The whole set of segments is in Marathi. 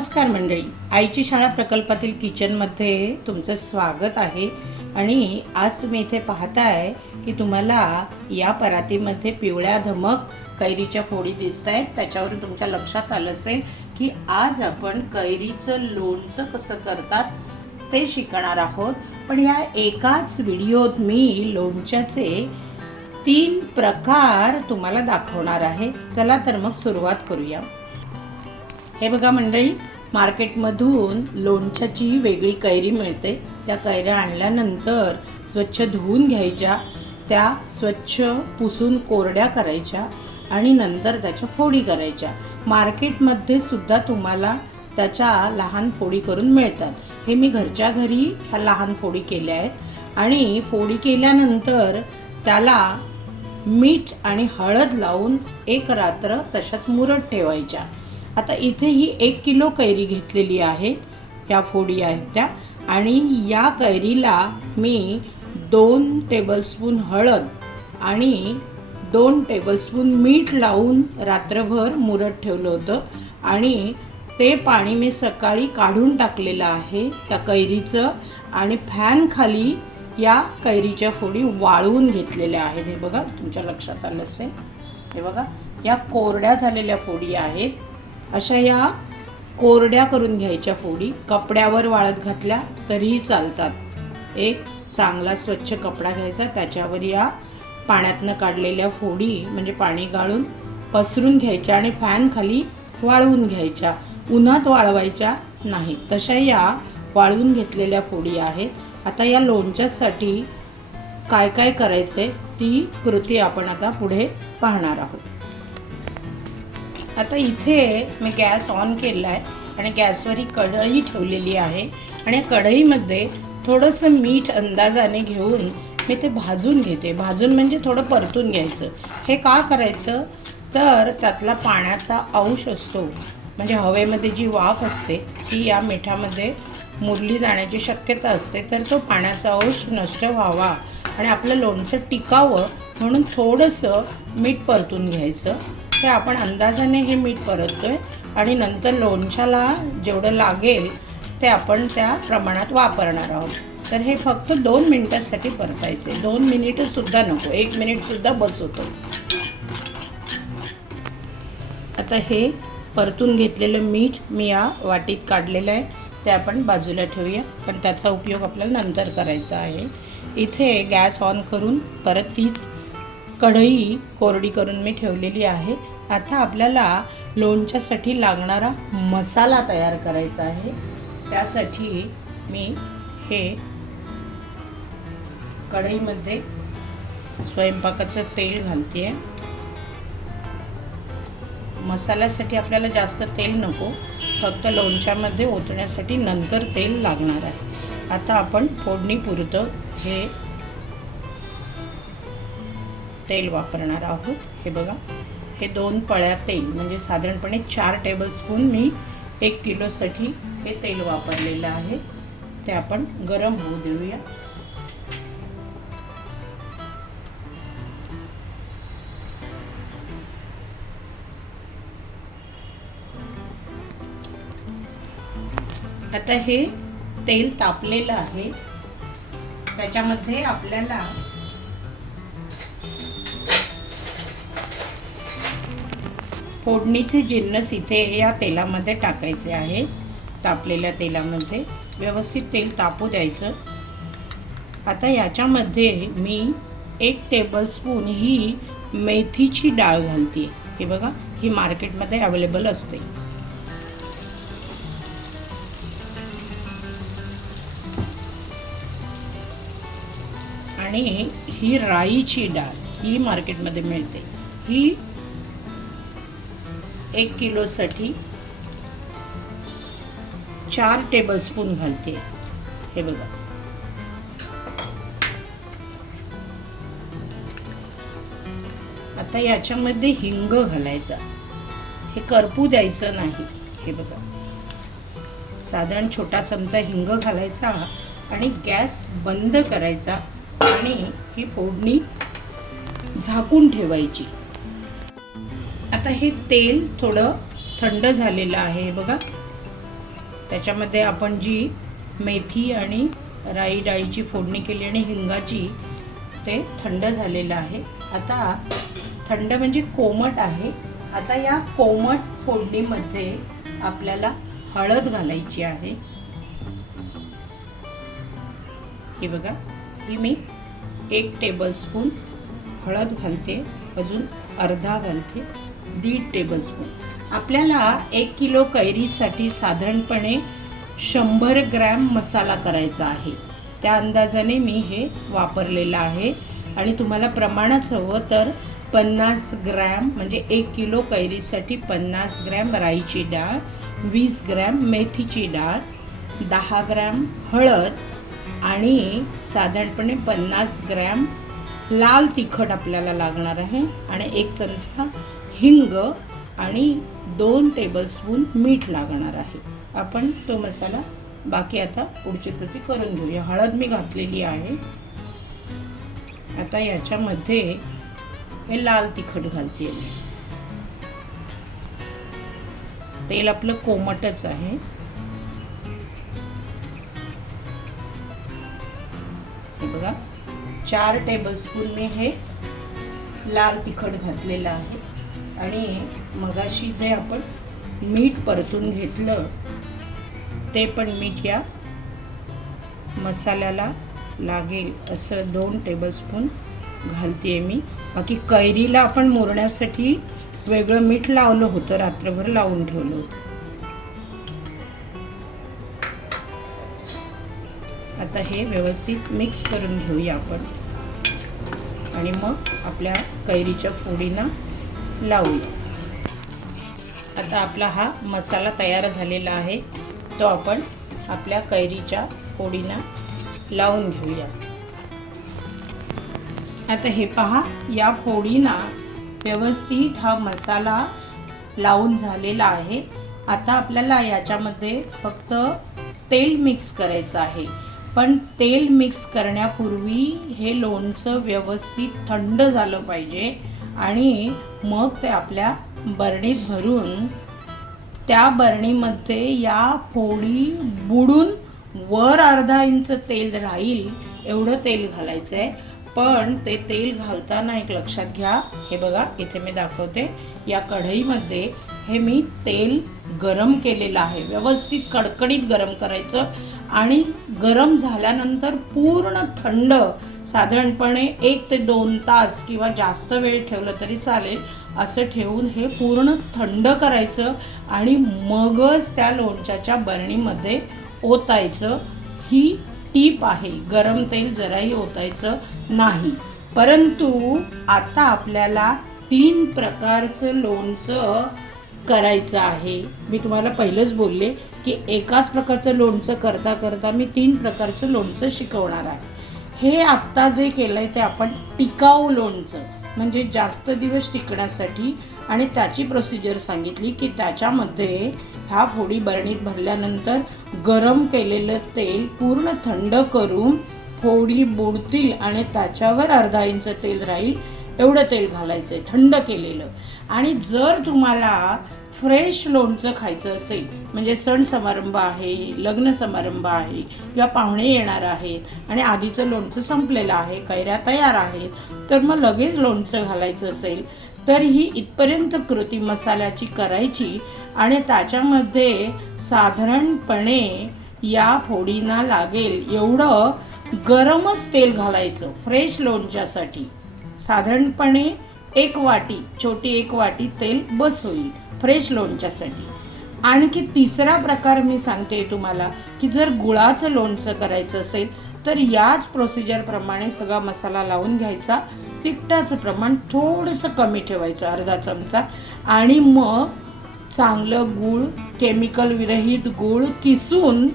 नमस्कार मंडळी, आईची शाळा प्रकल्पातील किचनमध्ये तुमचं स्वागत आहे। आणि आज तुम्ही इथे पाहताय की तुम्हाला या परातीमध्ये पिवळ्या धमक कैरीच्या फोडी दिसत आहेत। त्याच्यावरून तुमच्या लक्षात आलं असेल की आज आपण कैरीचं लोणचं कसं करतात ते शिकणार आहोत। पण या एकाच व्हिडिओत मी लोणच्याचे 3 प्रकार तुम्हाला दाखवणार आहे। चला तर मग सुरुवात करूया। हे बघा मंडळी, मार्केटमधून लोणच्याची वेगळी कैरी मिळते। त्या कैऱ्या आणल्यानंतर स्वच्छ धुवून घ्यायच्या, त्या स्वच्छ पुसून कोरड्या करायच्या आणि नंतर त्याच्या फोडी करायच्या। मार्केटमध्ये सुद्धा तुम्हाला त्याच्या लहान फोडी करून मिळतात। हे मी घरच्या घरी ह्या लहान फोडी केल्या आहेत आणि फोडी केल्यानंतर त्याला मीठ आणि हळद लावून एक रात्र तशाच मुरत ठेवायच्या। आता इथे ही 1 किलो कैरी घेतलेली आहे, ह्या फोडी आहेत त्या। आणि या कैरीला मी 2 टेबलस्पून हळद आणि 2 टेबलस्पून मीठ लावून रात्रभर मुरत ठेवलं होतं आणि ते पाणी मी सकाळी काढून टाकलेलं आहे त्या कैरीचं आणि फॅन खाली या कैरीच्या फोडी वाळवून घेतलेल्या आहेत। हे बघा, तुमच्या लक्षात आलं असेल। हे बघा, या कोरड्या झालेल्या फोडी आहेत। अशा या कोरड्या करून घ्यायच्या फोडी। कपड्यावर वाळत घातल्या तरीही चालतात। एक चांगला स्वच्छ कपडा घ्यायचा, त्याच्यावर या पाण्यातनं काढलेल्या फोडी म्हणजे पाणी गाळून पसरून घ्यायच्या आणि फॅन खाली वाळवून घ्यायच्या। उन्हात वाळवायच्या नाही। तशा या वाळवून घेतलेल्या फोडी आहेत। आता या लोणच्यासाठी काय काय करायचे ती कृती आपण आता पुढे पाहणार आहोत। आता इथे मी गॅस ऑन केला आहे आणि गॅसवर ही कढई ठेवलेली आहे आणि कढईमध्ये थोडंसं मीठ अंदाजाने घेऊन मी ते भाजून घेते। भाजून म्हणजे थोडं परतून घ्यायचं। हे का करायचं तर त्यातला पाण्याचा अंश असतो, म्हणजे हवेमध्ये जी वाफ असते ती या मिठामध्ये मुरली जाण्याची शक्यता असते, तर तो पाण्याचा अंश नष्ट व्हावा आणि आपलं लोणचं टिकावं म्हणून थोडंसं मीठ परतून घ्यायचं। हे आपण अंदाजाने हे मीठ परततोय आणि नंतर लोणच्याला जेवढं लागेल ते आपण त्या प्रमाणात वापरणार आहोत। तर हे फक्त 2 मिनिटासाठी परतायचे। 2 मिनिटंसुद्धा नको, 1 मिनिटसुद्धा बस होतो। आता हे परतून घेतलेलं मीठ मी या वाटीत काढलेलं आहे, ते आपण बाजूला ठेवूया, पण त्याचा उपयोग आपल्याला नंतर करायचा आहे। इथे गॅस ऑन करून परत तीच कढई कोरडी करून मी ठेवलेली आहे। आता आपल्याला लोणच्यासाठी लागणारा मसाला तयार करायचा आहे। त्यासाठी मी हे कढईमध्ये स्वयंपाकाचं तेल घालते आहे। मसाल्यासाठी आपल्याला जास्त तेल नको, फक्त लोणच्यामध्ये ओतण्यासाठी नंतर तेल लागणार आहे। आता आपण फोडणीपुरतं हे तेल वापरणार आहोत। हे बघा, हे 2 पळ्या तेल म्हणजे साधारणपणे 4 टेबलस्पून मी 1 किलोसाठी हे तेल वापरलेलं आहे। ते आपण गरम होऊ देऊया। आता हे तेल तापलेलं आहे, त्याच्यामध्ये आपल्याला फोडणीचे जिन्नस इथे या तेलामध्ये टाकायचे आहे। तापलेल्या तेलामध्ये व्यवस्थित तेल तापू द्यायचं। आता याच्यामध्ये मी 1 टेबलस्पून ही मेथीची डाळ घालते। हे बघा, ही मार्केटमध्ये अवेलेबल असते। आणि ही राईची डाळ, ही मार्केटमध्ये मिळते। ही 1 किलोसाठी 4 टेबलस्पून घालते। हे बघा, आता याच्यामध्ये हिंग घालायचा। हे करपू द्यायचं नाही। हे बघा, साधारण छोटा चमचा हिंग घालायचा आणि गॅस बंद करायचा आणि ही फोडणी झाकून ठेवायची। आता हे तेल थोडं थंड झालेलं आहे। बघा, त्याच्यामध्ये आपण जी मेथी आणि राई डाळीची फोडणी केली आणि हिंगाची, ते थंड झालेलं आहे. आता थंड म्हणजे कोमट आहे. आता या कोमट फोडणीमध्ये आपल्याला हळद घालायची आहे. हे बघा, ही मी 1 टेबलस्पून हळद घालते, अजून अर्धा घालते, 1.5 टेबलस्पून. आपल्याला 1 किलो कैरीसाठी साधारणपणे 100 ग्रॅम मसाला करायचा आहे. त्या अंदाजाने मी हे वापरलेलं आहे. आणि तुम्हाला प्रमाणात हवं तर 50 ग्रॅम, म्हणजे 1 किलो कैरीसाठी 50 ग्रॅम राईची डाळ, 20 ग्रॅम मेथीची डाळ, 10 ग्रॅम हळद आणि साधारणपणे 50 ग्रॅम लाल तिखट आपल्याला लागणार आहे. आणि 1 चमचा हिंग आणि 2 टेबलस्पून मीठ लागणार आहे. आपण तो मसाला बाकी आता पुढची कृती करून घेऊया. हळद मी घातलेली आहे. आता याच्यामध्ये हे लाल तिखट घालते मी. तेल आपलं कोमटच आहे. हे बघा, 4 टेबलस्पून मी हे लाल तिखट घातलेलं आहे. आणि मगाशी जे आपण मीठ परतून घेतलं ते पण मीठ या मसाल्याला लागेल असं 2 टेबलस्पून घालते मी. बाकी कैरीला आपण मुरण्यासाठी वेगळं मीठ लावलं होतं, रात्रभर लावून ठेवलं होतं. आता हे व्यवस्थित मिक्स करून घेऊया आपण आणि मग आपल्या कैरीच्या फोडींना लावूया. आता आपला हा मसाला तयार झालेला आहे, तो आपण आपल्या कैरीच्या फोडींना लावून घेऊया. आता हे पहा, या फोडींना व्यवस्थित हा मसाला लावून झालेला आहे. आता आपल्याला याच्यामध्ये फक्त तेल मिक्स करायचं आहे. पण तेल मिक्स करण्यापूर्वी हे लोणचं व्यवस्थित थंड झालं पाहिजे आणि मग ते आपल्या बरणीत भरून त्या बरणीमध्ये या फोडी बुडून वर अर्धा इंच तेल राहील एवढं तेल घालायचं आहे. पण ते तेल घालताना एक लक्षात घ्या, हे बघा इथे मी दाखवते, या कढईमध्ये हे मी तेल गरम केलेलं आहे. व्यवस्थित कडकडीत गरम करायचं आणि गरम झाल्यानंतर पूर्ण थंड, साधारणपणे 1 ते 2 तास किंवा जास्त वेळ ठेवलं तरी चालेल, असं ठेवून हे पूर्ण थंड करायचं आणि मगच त्या लोणच्याच्या बरणीमध्ये ओतायचं. ही टीप आहे, गरम तेल जराही ओतायचं नाही. परंतु आता आपल्याला 3 प्रकारचं लोणचं करायचं आहे. मी तुम्हाला पहिलंच बोलले की एकाच प्रकारचं लोणचं करता करता मी 3 प्रकारचं लोणचं शिकवणार आहे. हे आत्ता जे केलंय ते आपण टिकाऊ लोणचं, म्हणजे जास्त दिवस टिकण्यासाठी, आणि त्याची प्रोसिजर सांगितली की त्याच्यामध्ये ह्या फोडी बरणीत भरल्यानंतर गरम केलेलं तेल पूर्ण थंड करून फोडी बुडतील आणि त्याच्यावर अर्धा इंच तेल राहील एवढं तेल घालायचं आहे थंड केलेलं. आणि जर तुम्हाला फ्रेश लोणचं खायचं असेल, म्हणजे सण समारंभ आहे, लग्न समारंभ आहे किंवा पाहुणे येणार आहेत आणि आधीचं लोणचं संपलेलं आहे, कैऱ्या तयार आहेत, तर मग लगेच लोणचं घालायचं असेल तर ही इथपर्यंत कृती मसाल्याची करायची आणि त्याच्यामध्ये साधारणपणे या फोडींना लागेल एवढं गरमच तेल घालायचं. फ्रेश लोणच्यासाठी साधारणपणे 1 वाटी, छोटी 1 वाटी तेल बस होईल फ्रेश लोणच्यासाठी. आणखी तिसरा प्रकार मी सांगते तुम्हाला की जर गुळाचं लोणचं करायचं असेल तर याच प्रोसिजरप्रमाणे सगळा मसाला लावून घ्यायचा. तिखटाचं प्रमाण थोडंसं कमी ठेवायचं, अर्धा चमचा, आणि मग चांगलं गूळ, केमिकल विरहित गूळ किसून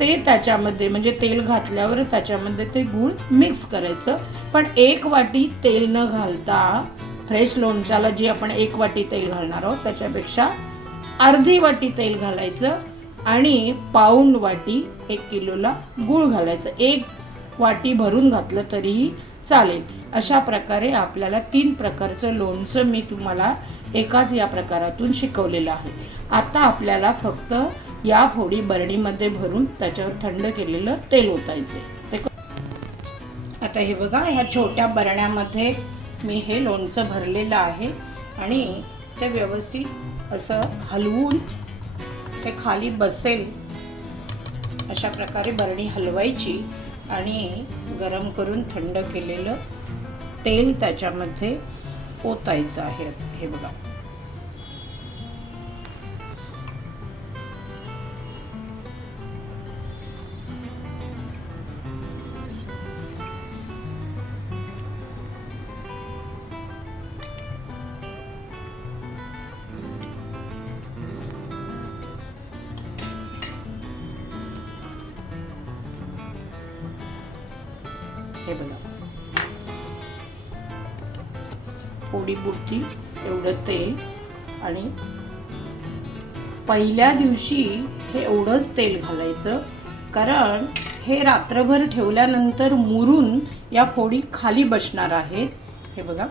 ते त्याच्यामध्ये, म्हणजे तेल घातल्यावर त्याच्यामध्ये ते गूळ मिक्स करायचं. पण 1 वाटी तेल न घालता फ्रेश लोणच्याला जी आपण 1 वाटी तेल घालणार आहोत त्याच्यापेक्षा अर्धी वाटी तेल घालायचं आणि पाऊण वाटी 1 किलोला गूळ घालायचं. 1 वाटी भरून घातलं तरीही चालेल. अशा प्रकारे आपल्याला 3 प्रकारचं लोणचं मी तुम्हाला एकाच या प्रकारातून शिकवलेलं आहे. आता आपल्याला फक्त या फोडी बरणीमध्ये भरून त्याच्यावर थंड केलेलं तेल ओतायचे. आता हे बघा, ह्या छोट्या बरण्यामध्ये मी हे लोणचं भरलेलं आहे आणि ते व्यवस्थित असं हलवून ते खाली बसेल अशा प्रकारे बरणी हलवायची आणि गरम करून थंड केलेलं तेल त्याच्यामध्ये ओतायचं आहे. हे बघा, हे बघा, पोळी बुडती एवढं तेल. आणि पहिल्या दिवशी हे एवढंच तेल घालायचं, कारण हे रात्रभर ठेवल्यानंतर मुरून या फोडी खाली बसणार आहेत. हे बघा,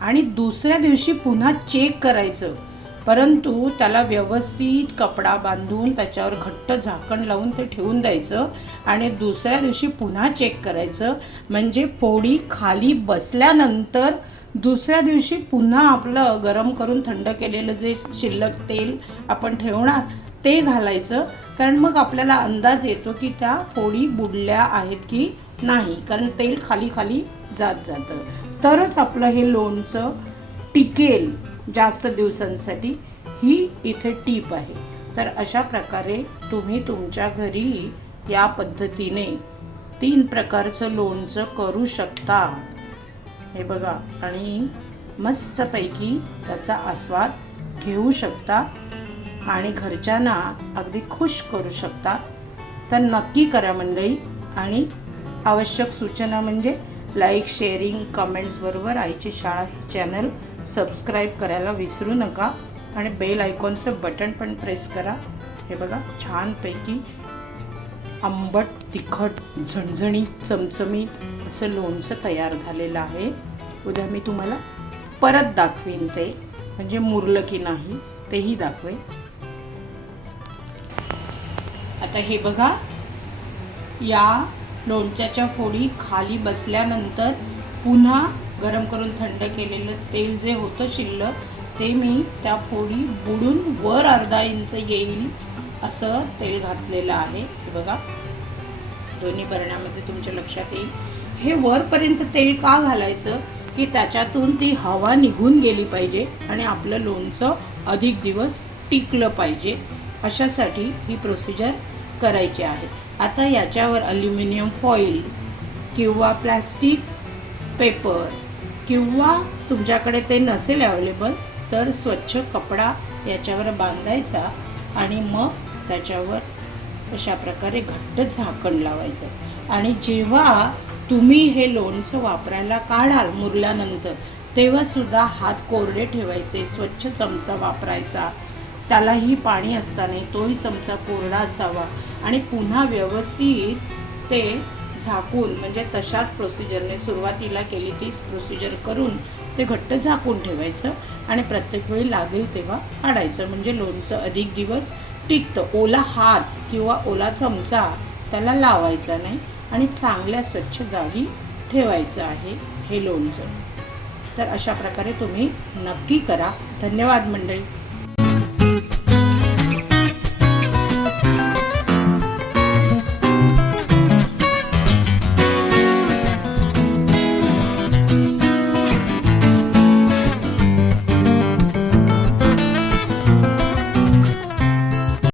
आणि दुसऱ्या दिवशी पुन्हा चेक करायचं, परंतु त्याला व्यवस्थित कपडा बांधून त्याच्यावर घट्ट झाकण लावून ते ठेवून द्यायचं आणि दुसऱ्या दिवशी पुन्हा चेक करायचं. म्हणजे फोडी खाली बसल्यानंतर दुसऱ्या दिवशी पुन्हा आपलं गरम करून थंड केलेलं जे शिल्लक तेल आपण ठेवणार ते घालायचं, कारण मग आपल्याला अंदाज येतो की त्या फोडी बुडल्या आहेत की नाही, कारण तेल खाली खाली जातं. तरच आपलं हे लोणचं टिकेल जास्त दिवसांसाठी. ही इथे टीप आहे. तर अशा प्रकारे तुम्ही तुमच्या घरी या पद्धतीने 3 प्रकारचं लोणचं करू शकता. हे बघा, आणि मस्तपैकी त्याचा आस्वाद घेऊ शकता आणि घरच्यांना अगदी खुश करू शकता. तर नक्की करा मंडळी. आणि आवश्यक सूचना म्हणजे लाईक, शेअरिंग, कमेंट्स बरोबर आईची शाळा चॅनल सबस्क्राईब करायला विसरू नका आणि बेल आयकॉनचं बटन पण प्रेस करा. हे बघा, छानपैकी आंबट, तिखट, झणझणीत, चमचमीत असं लोणचं तयार झालेलं आहे. उद्या मी तुम्हाला परत दाखवीन ते, म्हणजे मुरलं की नाही तेही दाखवेन. आता हे बघा, या लोणच्याच्या फोडी खाली बसल्यानंतर पुन्हा गरम करून थंड केलेलं तेल जे होतं शिल्लक, ते मी त्या फोडी बुडून वर अर्धा इंच येईल असं तेल घातलेलं आहे. हे बघा, दोन्ही बरण्यामध्ये तुमच्या लक्षात येईल. हे वरपर्यंत तेल का घालायचं, की त्याच्यातून ती हवा निघून गेली पाहिजे आणि आपलं लोणचं अधिक दिवस टिकलं पाहिजे. अशासाठी ही प्रोसिजर करायची आहे. आता याच्यावर ॲल्युमिनियम फॉईल किंवा प्लॅस्टिक पेपर किंवा तुमच्याकडे ते नसेल अवेलेबल तर स्वच्छ कपडा याच्यावर बांधायचा आणि मग त्याच्यावर अशा प्रकारे घट्ट झाकण लावायचं. आणि जेव्हा तुम्ही हे लोणचं वापरायला काढाल मुरल्यानंतर, तेव्हा सुद्धा हात कोरडे ठेवायचे, स्वच्छ चमचा वापरायचा, त्यालाही पाणी असताना तोही चमचा कोरडा असावा आणि पुन्हा व्यवस्थित ते झाकून, म्हणजे तशाच प्रोसिजरने सुरुवातीला केली तीच प्रोसिजर करून ते घट्ट झाकून ठेवायचं आणि प्रत्येक वेळी लागेल तेव्हा काढायचं. म्हणजे लोणचं अधिक दिवस टिकतं. ओला हात किंवा ओला चमचा त्याला लावायचा नाही आणि चांगल्या स्वच्छ जागी ठेवायचं आहे हे लोणचं. तर अशा प्रकारे तुम्ही नक्की करा. धन्यवाद मंडळी.